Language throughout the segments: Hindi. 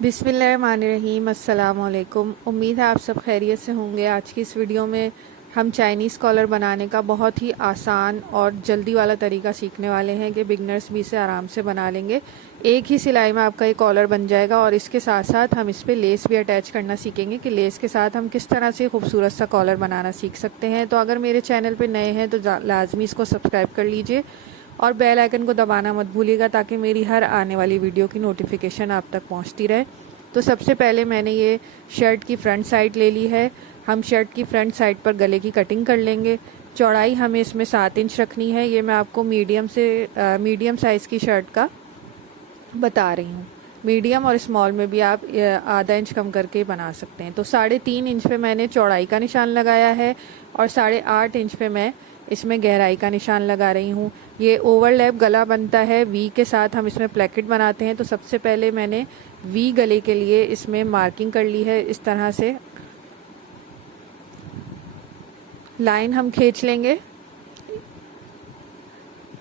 बिस्मिल्लाहिर्रहमानिर्रहीम। अस्सलाम वालेकुम। उम्मीद है आप सब खैरियत से होंगे। आज की इस वीडियो में हम चाइनीज़ कॉलर बनाने का बहुत ही आसान और जल्दी वाला तरीका सीखने वाले हैं कि बिगनर्स भी इसे आराम से बना लेंगे। एक ही सिलाई में आपका ये कॉलर बन जाएगा और इसके साथ साथ हम इस पर लेस भी अटैच करना सीखेंगे कि लेस के साथ हम किस तरह से खूबसूरत सा कॉलर बनाना सीख सकते हैं। तो अगर मेरे चैनल पर नए हैं तो लाजमी इसको सब्सक्राइब कर लीजिए और बेल आइकन को दबाना मत भूलिएगा ताकि मेरी हर आने वाली वीडियो की नोटिफिकेशन आप तक पहुंचती रहे। तो सबसे पहले मैंने ये शर्ट की फ्रंट साइड ले ली है। हम शर्ट की फ्रंट साइड पर गले की कटिंग कर लेंगे। चौड़ाई हमें इसमें 7 इंच रखनी है। ये मैं आपको मीडियम साइज़ की शर्ट का बता रही हूँ। मीडियम और स्मॉल में भी आप आधा इंच कम करके बना सकते हैं। तो 3.5 इंच पे मैंने चौड़ाई का निशान लगाया है और 8.5 इंच पे मैं इसमें गहराई का निशान लगा रही हूँ। ये ओवरलैप गला बनता है वी के साथ, हम इसमें प्लेकेट बनाते हैं। तो सबसे पहले मैंने वी गले के लिए इसमें मार्किंग कर ली है। इस तरह से लाइन हम खींच लेंगे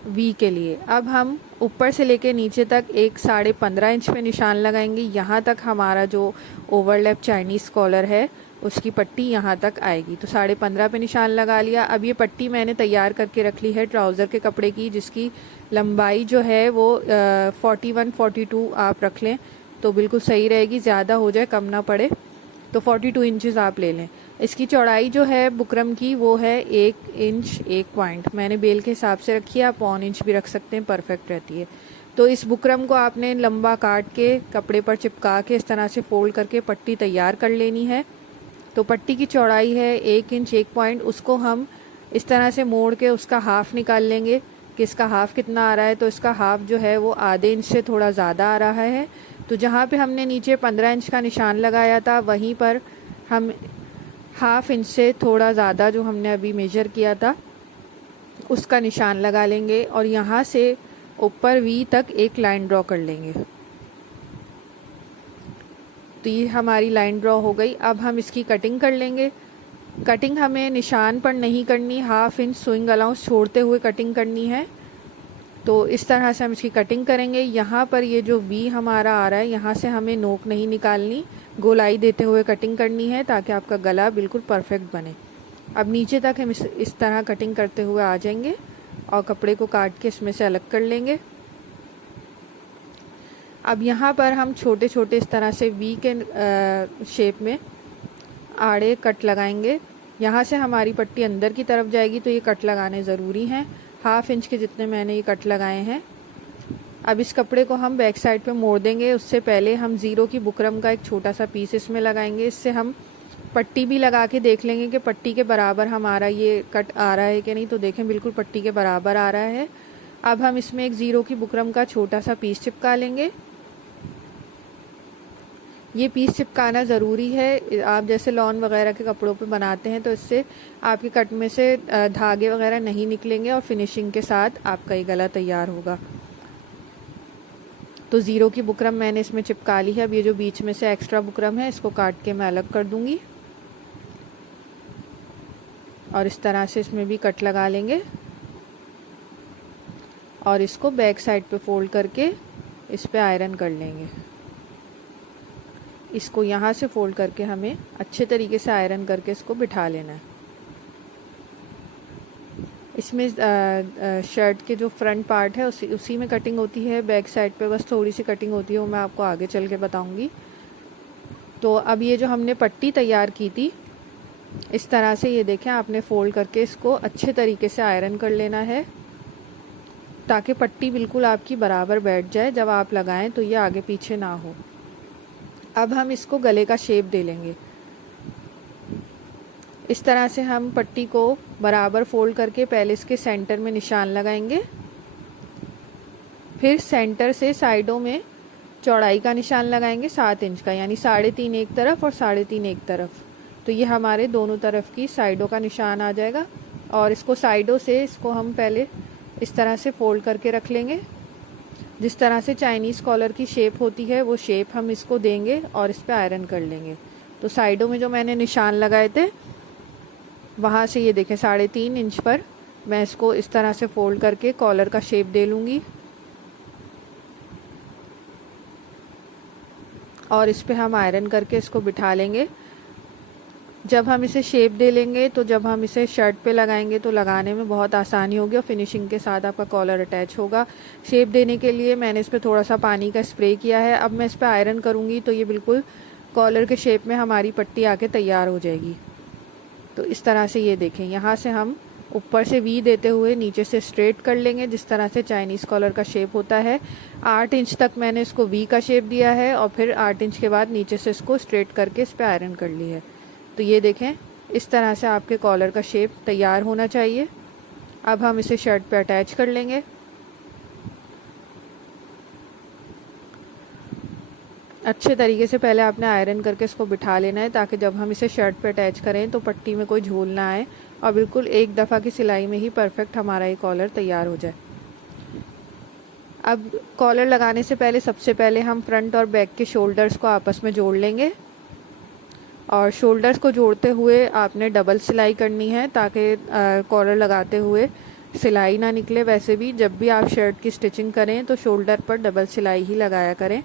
वी के लिए। अब हम ऊपर से लेके नीचे तक एक 15.5 इंच पे निशान लगाएंगे। यहाँ तक हमारा जो ओवरलैप चाइनीज़ कॉलर है उसकी पट्टी यहाँ तक आएगी। तो 15.5 पे निशान लगा लिया। अब ये पट्टी मैंने तैयार करके रख ली है ट्राउज़र के कपड़े की, जिसकी लंबाई जो है वो 41-42 आप रख लें तो बिल्कुल सही रहेगी। ज़्यादा हो जाए कम ना पड़े तो 42 इंचज़ आप ले लें। इसकी चौड़ाई जो है बुकरम की वो है 1 इंच 1 पॉइंट। मैंने बेल के हिसाब से रखी है, आप 1 इंच भी रख सकते हैं, परफेक्ट रहती है। तो इस बुकरम को आपने लंबा काट के कपड़े पर चिपका के इस तरह से फोल्ड करके पट्टी तैयार कर लेनी है। तो पट्टी की चौड़ाई है 1 इंच 1 पॉइंट। उसको हम इस तरह से मोड़ के उसका हाफ़ निकाल लेंगे कि इसका हाफ़ कितना आ रहा है। तो इसका हाफ़ जो है वो आधे इंच से थोड़ा ज़्यादा आ रहा है। तो जहाँ पे हमने नीचे 15 इंच का निशान लगाया था वहीं पर हम हाफ़ इंच से थोड़ा ज़्यादा जो हमने अभी मेजर किया था उसका निशान लगा लेंगे और यहाँ से ऊपर वी तक एक लाइन ड्रॉ कर लेंगे। तो ये हमारी लाइन ड्रॉ हो गई। अब हम इसकी कटिंग कर लेंगे। कटिंग हमें निशान पर नहीं करनी, हाफ़ इंच स्विंग अलाउंस छोड़ते हुए कटिंग करनी है। तो इस तरह से हम इसकी कटिंग करेंगे। यहाँ पर ये जो वी हमारा आ रहा है यहाँ से हमें नोक नहीं निकालनी, गोलाई देते हुए कटिंग करनी है ताकि आपका गला बिल्कुल परफेक्ट बने। अब नीचे तक हम इस तरह कटिंग करते हुए आ जाएंगे और कपड़े को काट के इसमें से अलग कर लेंगे। अब यहाँ पर हम छोटे छोटे इस तरह से वी के शेप में आड़े कट लगाएंगे। यहाँ से हमारी पट्टी अंदर की तरफ जाएगी तो ये कट लगाने ज़रूरी हैं। हाफ़ इंच के जितने मैंने ये कट लगाए हैं। अब इस कपड़े को हम बैक साइड पे मोड़ देंगे। उससे पहले हम ज़ीरो की बुकरम का एक छोटा सा पीस इसमें लगाएंगे। इससे हम पट्टी भी लगा के देख लेंगे कि पट्टी के बराबर हमारा ये कट आ रहा है कि नहीं। तो देखें बिल्कुल पट्टी के बराबर आ रहा है। अब हम इसमें एक ज़ीरो की बुकरम का छोटा सा पीस चिपका लेंगे। ये पीस चिपकाना ज़रूरी है। आप जैसे लॉन वगैरह के कपड़ों पे बनाते हैं तो इससे आपके कट में से धागे वगैरह नहीं निकलेंगे और फिनिशिंग के साथ आपका ये गला तैयार होगा। तो ज़ीरो की बुकरम मैंने इसमें चिपका ली है। अब ये जो बीच में से एक्स्ट्रा बुकरम है इसको काट के मैं अलग कर दूंगी और इस तरह से इसमें भी कट लगा लेंगे और इसको बैक साइड पे फोल्ड करके इस पे आयरन कर लेंगे। इसको यहाँ से फोल्ड करके हमें अच्छे तरीके से आयरन करके इसको बिठा लेना है। इसमें शर्ट के जो फ्रंट पार्ट है उसी में कटिंग होती है। बैक साइड पे बस थोड़ी सी कटिंग होती है, वो मैं आपको आगे चल के बताऊंगी। तो अब ये जो हमने पट्टी तैयार की थी इस तरह से ये देखें आपने फोल्ड करके इसको अच्छे तरीके से आयरन कर लेना है ताकि पट्टी बिल्कुल आपकी बराबर बैठ जाए। जब आप लगाएं तो ये आगे पीछे ना हो। अब हम इसको गले का शेप दे लेंगे। इस तरह से हम पट्टी को बराबर फोल्ड करके पहले इसके सेंटर में निशान लगाएंगे, फिर सेंटर से साइडों में चौड़ाई का निशान लगाएंगे 7 इंच का, यानी 3.5 एक तरफ और 3.5 एक तरफ। तो ये हमारे दोनों तरफ की साइडों का निशान आ जाएगा और इसको साइडों से इसको हम पहले इस तरह से फोल्ड करके रख लेंगे। जिस तरह से चाइनीज़ कॉलर की शेप होती है वो शेप हम इसको देंगे और इस पर आयरन कर लेंगे। तो साइडों में जो मैंने निशान लगाए थे वहाँ से ये देखें 3.5 इंच पर मैं इसको इस तरह से फोल्ड करके कॉलर का शेप दे लूँगी। और इस पे हम आयरन करके इसको बिठा लेंगे। जब हम इसे शेप दे लेंगे तो जब हम इसे शर्ट पे लगाएंगे तो लगाने में बहुत आसानी होगी और फिनिशिंग के साथ आपका कॉलर अटैच होगा। शेप देने के लिए मैंने इस पर थोड़ा सा पानी का स्प्रे किया है। अब मैं इस पर आयरन करूँगी तो ये बिल्कुल कॉलर के शेप में हमारी पट्टी आके तैयार हो जाएगी। तो इस तरह से ये देखें, यहाँ से हम ऊपर से वी देते हुए नीचे से स्ट्रेट कर लेंगे, जिस तरह से चाइनीज़ कॉलर का शेप होता है। 8 इंच तक मैंने इसको वी का शेप दिया है और फिर 8 इंच के बाद नीचे से इसको स्ट्रेट करके इस पर आयरन कर ली है। तो ये देखें, इस तरह से आपके कॉलर का शेप तैयार होना चाहिए। अब हम इसे शर्ट पे अटैच कर लेंगे। अच्छे तरीके से पहले आपने आयरन करके इसको बिठा लेना है, ताकि जब हम इसे शर्ट पे अटैच करें तो पट्टी में कोई झोल ना आए और बिल्कुल एक दफ़ा की सिलाई में ही परफेक्ट हमारा ये कॉलर तैयार हो जाए। अब कॉलर लगाने से पहले सबसे पहले हम फ्रंट और बैक के शोल्डर्स को आपस में जोड़ लेंगे और शोल्डर्स को जोड़ते हुए आपने डबल सिलाई करनी है, ताकि कॉलर लगाते हुए सिलाई ना निकले। वैसे भी जब भी आप शर्ट की स्टिचिंग करें तो शोल्डर पर डबल सिलाई ही लगाया करें।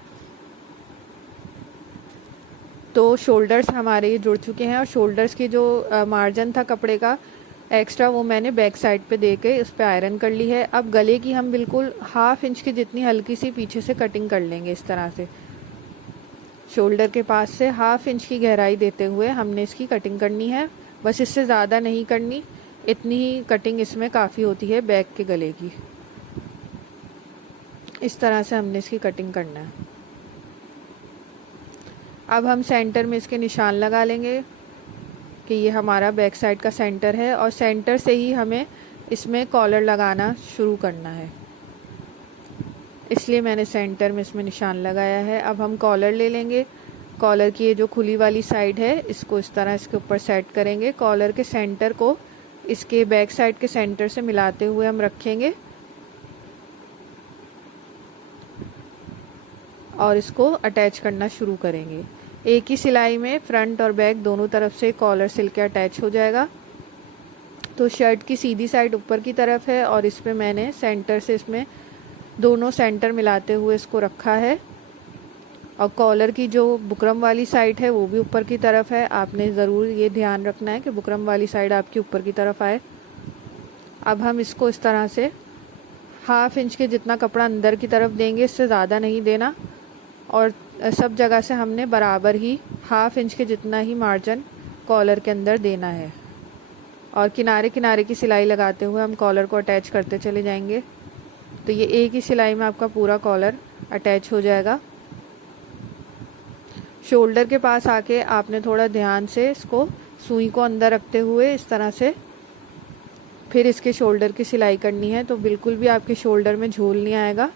तो शोल्डर्स हमारे ये जुड़ चुके हैं और शोल्डर्स की जो मार्जिन था कपड़े का एक्स्ट्रा, वो मैंने बैक साइड पे दे के उस पर आयरन कर ली है। अब गले की हम बिल्कुल 1/2 इंच की जितनी हल्की सी पीछे से कटिंग कर लेंगे। इस तरह से शोल्डर के पास से 1/2 इंच की गहराई देते हुए हमने इसकी कटिंग करनी है। बस इससे ज़्यादा नहीं करनी, इतनी ही कटिंग इसमें काफ़ी होती है बैक के गले की। इस तरह से हमने इसकी कटिंग करना है। अब हम सेंटर में इसके निशान लगा लेंगे कि ये हमारा बैक साइड का सेंटर है और सेंटर से ही हमें इसमें कॉलर लगाना शुरू करना है, इसलिए मैंने सेंटर में इसमें निशान लगाया है। अब हम कॉलर ले लेंगे। कॉलर की ये जो खुली वाली साइड है इसको इस तरह इसके ऊपर सेट करेंगे। कॉलर के सेंटर को इसके बैक साइड के सेंटर से मिलाते हुए हम रखेंगे और इसको अटैच करना शुरू करेंगे। एक ही सिलाई में फ्रंट और बैक दोनों तरफ से कॉलर सिल के अटैच हो जाएगा। तो शर्ट की सीधी साइड ऊपर की तरफ है और इस पे मैंने सेंटर से इसमें दोनों सेंटर मिलाते हुए इसको रखा है और कॉलर की जो बुकरम वाली साइड है वो भी ऊपर की तरफ है। आपने ज़रूर ये ध्यान रखना है कि बुकरम वाली साइड आपकी ऊपर की तरफ आए। अब हम इसको इस तरह से 1/2 इंच के जितना कपड़ा अंदर की तरफ देंगे, इससे ज़्यादा नहीं देना, और सब जगह से हमने बराबर ही 1/2 इंच के जितना ही मार्जिन कॉलर के अंदर देना है और किनारे किनारे की सिलाई लगाते हुए हम कॉलर को अटैच करते चले जाएंगे। तो ये एक ही सिलाई में आपका पूरा कॉलर अटैच हो जाएगा। शोल्डर के पास आके आपने थोड़ा ध्यान से इसको सुई को अंदर रखते हुए इस तरह से फिर इसके शोल्डर की सिलाई करनी है, तो बिल्कुल भी आपके शोल्डर में झोल नहीं आएगा।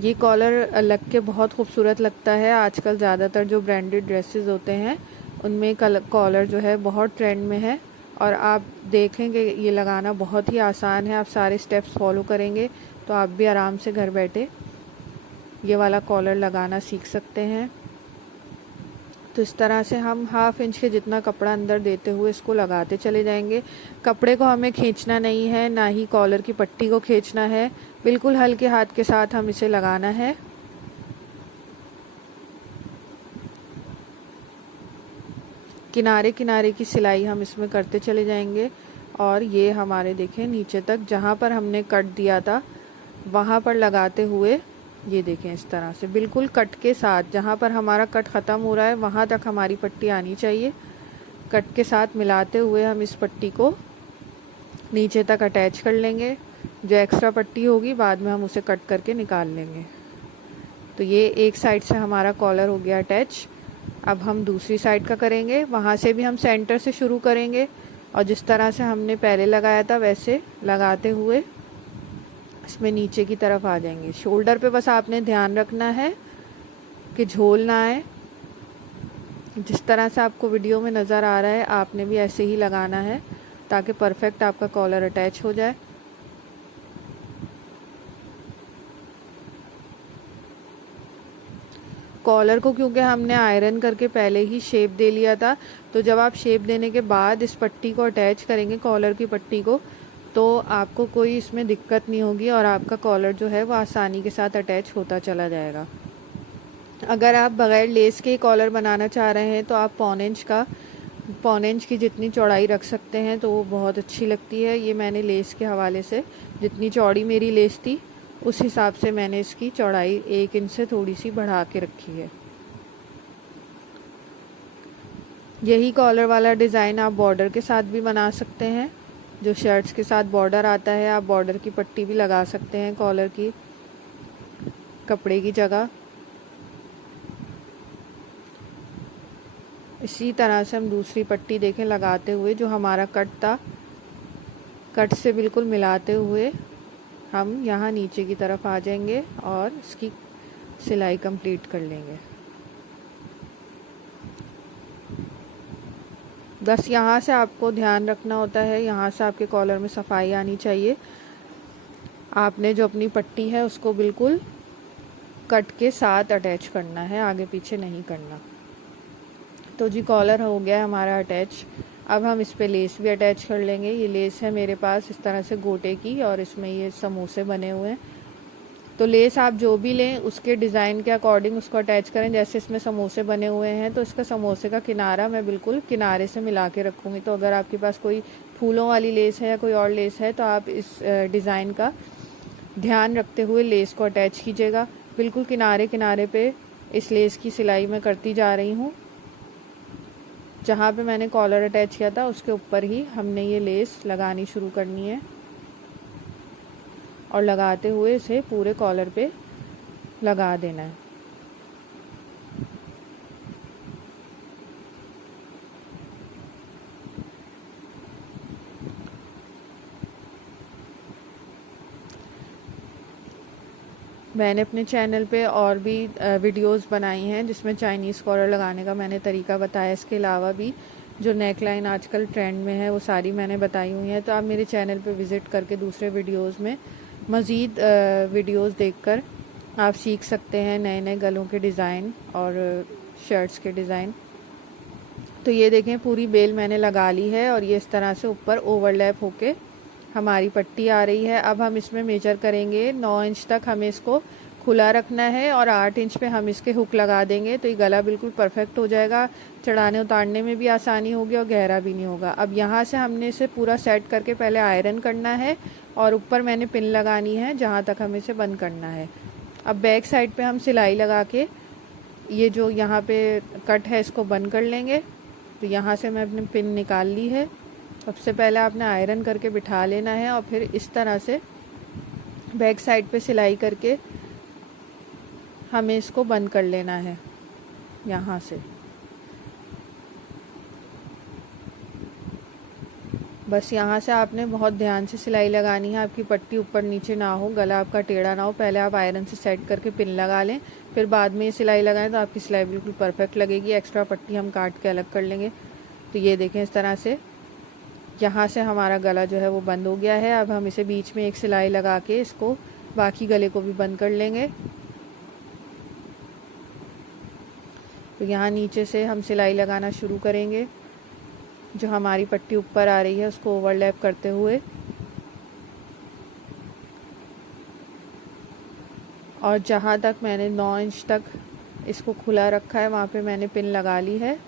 ये कॉलर लग के बहुत खूबसूरत लगता है। आजकल ज़्यादातर जो ब्रांडेड ड्रेसेस होते हैं उनमें कॉलर जो है बहुत ट्रेंड में है और आप देखेंगे ये लगाना बहुत ही आसान है। आप सारे स्टेप्स फॉलो करेंगे तो आप भी आराम से घर बैठे ये वाला कॉलर लगाना सीख सकते हैं। तो इस तरह से हम 1/2 इंच के जितना कपड़ा अंदर देते हुए इसको लगाते चले जाएंगे। कपड़े को हमें खींचना नहीं है, ना ही कॉलर की पट्टी को खींचना है, बिल्कुल हल्के हाथ के साथ हम इसे लगाना है। किनारे किनारे की सिलाई हम इसमें करते चले जाएंगे और ये हमारे देखें नीचे तक जहाँ पर हमने कट दिया था वहाँ पर लगाते हुए ये देखें इस तरह से बिल्कुल कट के साथ, जहाँ पर हमारा कट ख़त्म हो रहा है वहाँ तक हमारी पट्टी आनी चाहिए। कट के साथ मिलाते हुए हम इस पट्टी को नीचे तक अटैच कर लेंगे। जो एक्स्ट्रा पट्टी होगी बाद में हम उसे कट करके निकाल लेंगे। तो ये एक साइड से हमारा कॉलर हो गया अटैच। अब हम दूसरी साइड का करेंगे। वहाँ से भी हम सेंटर से शुरू करेंगे और जिस तरह से हमने पहले लगाया था वैसे लगाते हुए इसमें नीचे की तरफ आ जाएंगे। शोल्डर पे बस आपने ध्यान रखना है कि झोल ना आए। जिस तरह से आपको वीडियो में नज़र आ रहा है आपने भी ऐसे ही लगाना है ताकि परफेक्ट आपका कॉलर अटैच हो जाए। कॉलर को क्योंकि हमने आयरन करके पहले ही शेप दे लिया था, तो जब आप शेप देने के बाद इस पट्टी को अटैच करेंगे, कॉलर की पट्टी को, तो आपको कोई इसमें दिक्कत नहीं होगी और आपका कॉलर जो है वो आसानी के साथ अटैच होता चला जाएगा। अगर आप बग़ैर लेस के कॉलर बनाना चाह रहे हैं तो आप पौने इंच की जितनी चौड़ाई रख सकते हैं, तो वो बहुत अच्छी लगती है। ये मैंने लेस के हवाले से जितनी चौड़ी मेरी लेस थी उस हिसाब से मैंने इसकी चौड़ाई 1 इंच से थोड़ी सी बढ़ा के रखी है। यही कॉलर वाला डिज़ाइन आप बॉर्डर के साथ भी बना सकते हैं। जो शर्ट्स के साथ बॉर्डर आता है, आप बॉर्डर की पट्टी भी लगा सकते हैं कॉलर की कपड़े की जगह। इसी तरह से हम दूसरी पट्टी देखें लगाते हुए, जो हमारा कट था, कट से बिल्कुल मिलाते हुए हम यहाँ नीचे की तरफ आ जाएंगे और इसकी सिलाई कंप्लीट कर लेंगे। बस यहाँ से आपको ध्यान रखना होता है, यहाँ से आपके कॉलर में सफाई आनी चाहिए। आपने जो अपनी पट्टी है उसको बिल्कुल कट के साथ अटैच करना है, आगे पीछे नहीं करना। तो जी कॉलर हो गया है हमारा अटैच। अब हम इस पे लेस भी अटैच कर लेंगे। ये लेस है मेरे पास इस तरह से गोटे की, और इसमें ये समोसे बने हुए हैं। तो लेस आप जो भी लें उसके डिज़ाइन के अकॉर्डिंग उसको अटैच करें। जैसे इसमें समोसे बने हुए हैं तो इसका समोसे का किनारा मैं बिल्कुल किनारे से मिला के रखूँगी। तो अगर आपके पास कोई फूलों वाली लेस है या कोई और लेस है तो आप इस डिज़ाइन का ध्यान रखते हुए लेस को अटैच कीजिएगा। बिल्कुल किनारे किनारे पे इस लेस की सिलाई मैं करती जा रही हूँ। जहाँ पे मैंने कॉलर अटैच किया था उसके ऊपर ही हमने ये लेस लगानी शुरू करनी है और लगाते हुए इसे पूरे कॉलर पे लगा देना है। मैंने अपने चैनल पे और भी वीडियोस बनाई हैं जिसमें चाइनीज़ कॉलर लगाने का मैंने तरीका बताया। इसके अलावा भी जो नेक लाइन आजकल ट्रेंड में है वो सारी मैंने बताई हुई हैं। तो आप मेरे चैनल पे विज़िट करके दूसरे वीडियोस में मज़ीद वीडियोस देखकर आप सीख सकते हैं नए नए गलों के डिज़ाइन और शर्ट्स के डिज़ाइन। तो ये देखें पूरी बेल मैंने लगा ली है और ये इस तरह से ऊपर ओवरलैप होके हमारी पट्टी आ रही है। अब हम इसमें मेजर करेंगे 9 इंच तक हमें इसको खुला रखना है और 8 इंच पे हम इसके हुक लगा देंगे। तो ये गला बिल्कुल परफेक्ट हो जाएगा, चढ़ाने उतारने में भी आसानी होगी और गहरा भी नहीं होगा। अब यहाँ से हमने इसे पूरा सेट करके पहले आयरन करना है और ऊपर मैंने पिन लगानी है जहाँ तक हमें इसे बंद करना है। अब बैक साइड पे हम सिलाई लगा के ये जो यहाँ पे कट है इसको बंद कर लेंगे। तो यहाँ से मैं अपनी पिन निकाल ली है। सबसे पहले आपने आयरन करके बिठा लेना है और फिर इस तरह से बैक साइड पे सिलाई करके हमें इसको बंद कर लेना है यहाँ से। बस यहाँ से आपने बहुत ध्यान से सिलाई लगानी है, आपकी पट्टी ऊपर नीचे ना हो, गला आपका टेढ़ा ना हो। पहले आप आयरन से सेट करके पिन लगा लें, फिर बाद में ये सिलाई लगाएं तो आपकी सिलाई बिल्कुल परफेक्ट लगेगी। एक्स्ट्रा पट्टी हम काट के अलग कर लेंगे। तो ये देखें इस तरह से यहाँ से हमारा गला जो है वो बंद हो गया है। अब हम इसे बीच में एक सिलाई लगा के इसको बाकी गले को भी बंद कर लेंगे। तो यहाँ नीचे से हम सिलाई लगाना शुरू करेंगे, जो हमारी पट्टी ऊपर आ रही है उसको ओवरलैप करते हुए, और जहाँ तक मैंने 9 इंच तक इसको खुला रखा है वहाँ पे मैंने पिन लगा ली है।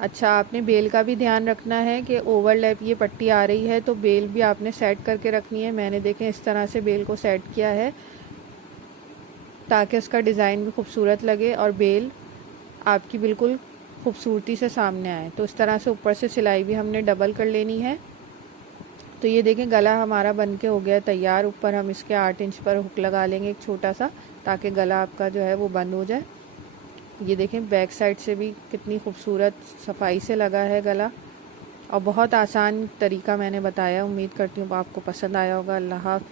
अच्छा, आपने बेल का भी ध्यान रखना है कि ओवरलैप ये पट्टी आ रही है तो बेल भी आपने सेट करके रखनी है। मैंने देखें इस तरह से बेल को सेट किया है ताकि उसका डिज़ाइन भी खूबसूरत लगे और बेल आपकी बिल्कुल खूबसूरती से सामने आए। तो इस तरह से ऊपर से सिलाई भी हमने डबल कर लेनी है। तो ये देखें गला हमारा बन के हो गया तैयार। ऊपर हम इसके 8 इंच पर हुक लगा लेंगे एक छोटा सा, ताकि गला आपका जो है वो बंद हो जाए। ये देखें बैक साइड से भी कितनी खूबसूरत सफाई से लगा है गला, और बहुत आसान तरीका मैंने बताया। उम्मीद करती हूँ आपको पसंद आया होगा। अल्लाह हाफ़िज़।